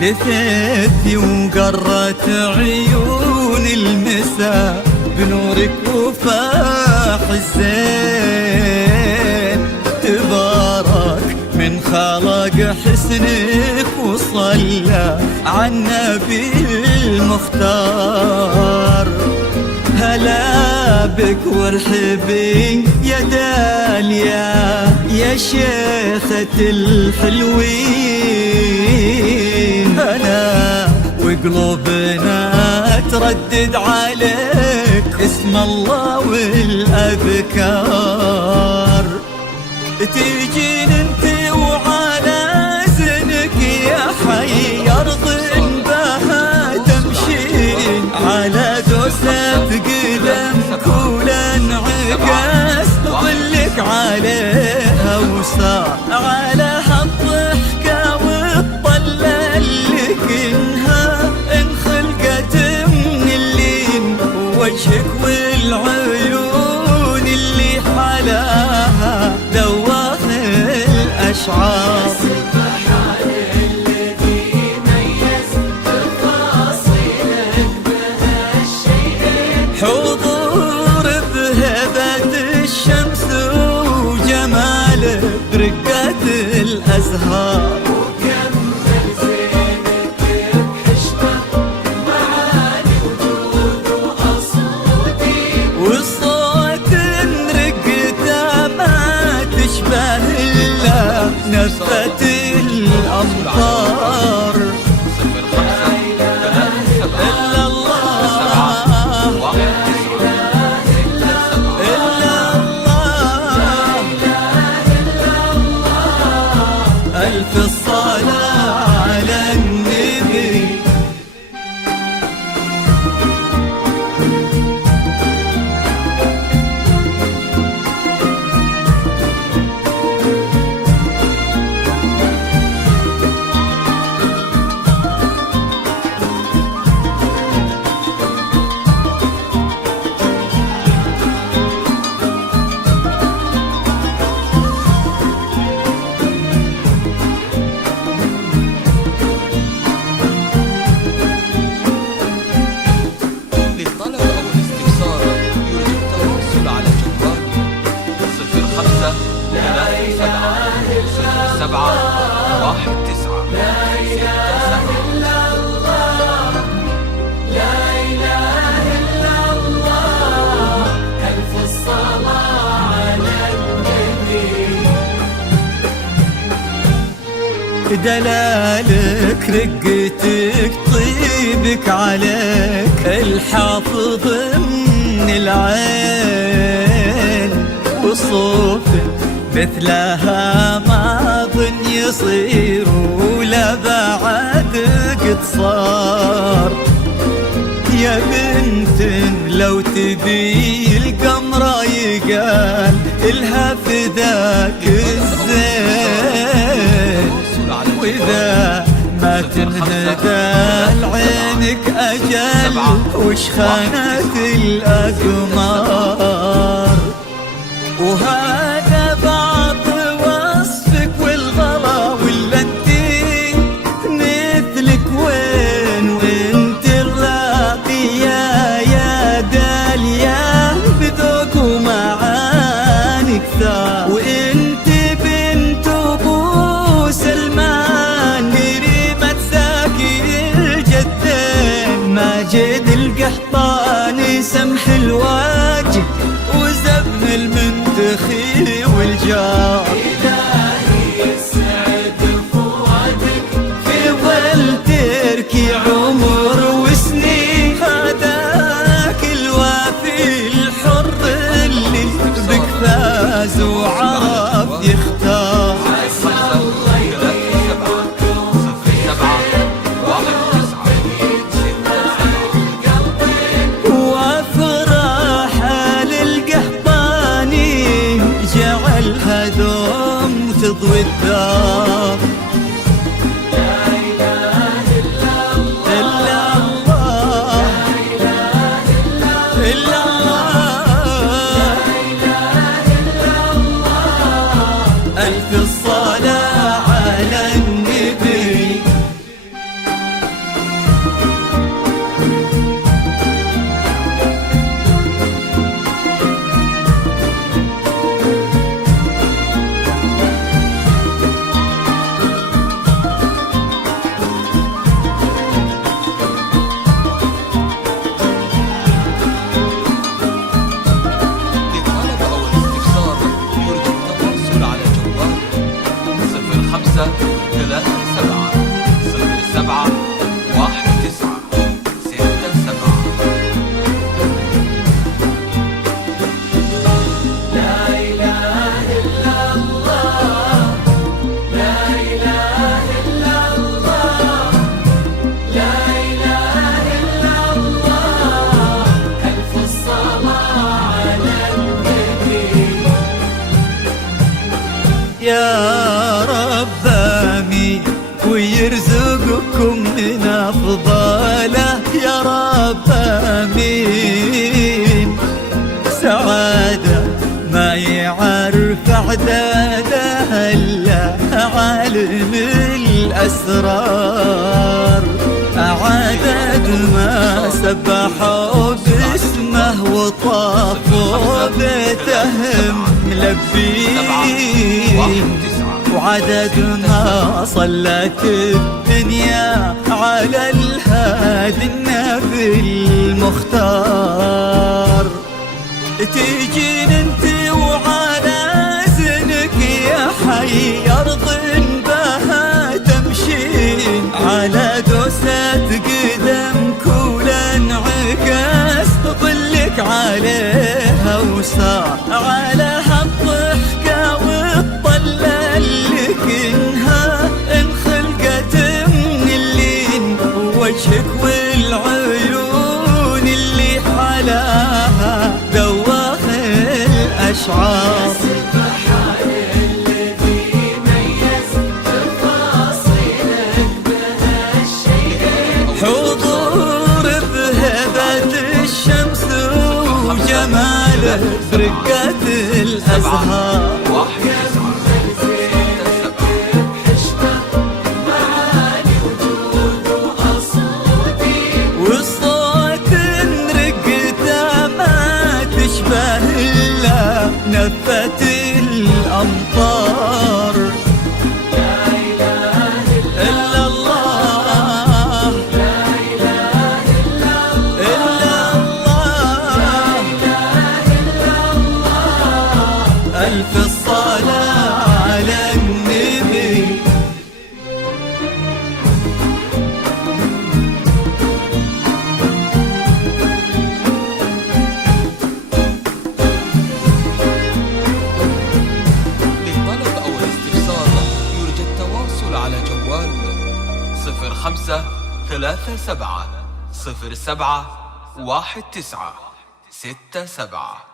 لثيتي وقرت عيون المساء بنورك وفاح الزين. تبارك من خلق حسنك وصلى على النبي المختار. هلا بك وارحبي يا داليا يا شيخة الحلوين. أنا وقلوبنا تردد عليك اسم الله والأذكار. تيجين انت وعلى زنك يا حي أرض بها تمشين على دوسة قدمك ولانعكاس ظلك عليها وصار على هالضحكة والطلة اللي كنها انخلقت من اللين وجهك والعيون اللي حلاها دواخ الأشعار. حضور بهبة الشمس وجماله برقة الأزهار. وكمل زينك حشمة معاني وجود وأصوتي والصوت رقته ما تشبه إلا نفة الأمطار. ألف الصلاة على النبي. دلالك رقتك طيبك عليك الحافظ من العين. وصوفك مثلها ما ظن يصير ولا بعد قد صار. يا بنت لو تبي القمرة يقال إلها فداك الزين. وإذا ما تنهدى لعينك أجل وش خانت الأقمار. وهذا بعض وصفك والغلا ولا انتي مثلك وين وانت الراقية يا داليا بذوق ومعاني كثار. وانت بنت ابو سلمان كريمة زاكي الجدين ماجد القحطاني سمح الواجد وزبن المنتخي والجار. إلهي يسعد فؤادك في ظل تركي عمر وسنين. هذاك الوافي الحر اللي بك فاز وعرف يختار. هذوم تضوي الدار. لا إله إلا الله إلا الله إلا الله. ألف الصلاة على النبي. يا رب آمين ويرزقكم من أفضاله، يا رب آمين. سعادة ما يعرف أعدادها إلا عالم الأسرار، عدد ما سبحوا باسمه وطافوا بيتهم ملبين، وعدد ما صلت الدنيا على الهادي النبي المختار. تيجين انت وعلى زنك يا حي أرض بها تمشين، على دوسة قدم كل انعكاس ظلك عليها وصار على هالضحكة والطلة اللي كنها انخلقت من اللين، وجهك والعيون اللي حلاها ذواق الأشعار. حضور بهبة الشمس وجماله برقة الأزهار، والصوت رقته ما تشبه إلا نفة الأمطار. ألف الصلاة على النبي. للطلب أو الاستفسار يرجى التواصل على جوال 0537 0719 67.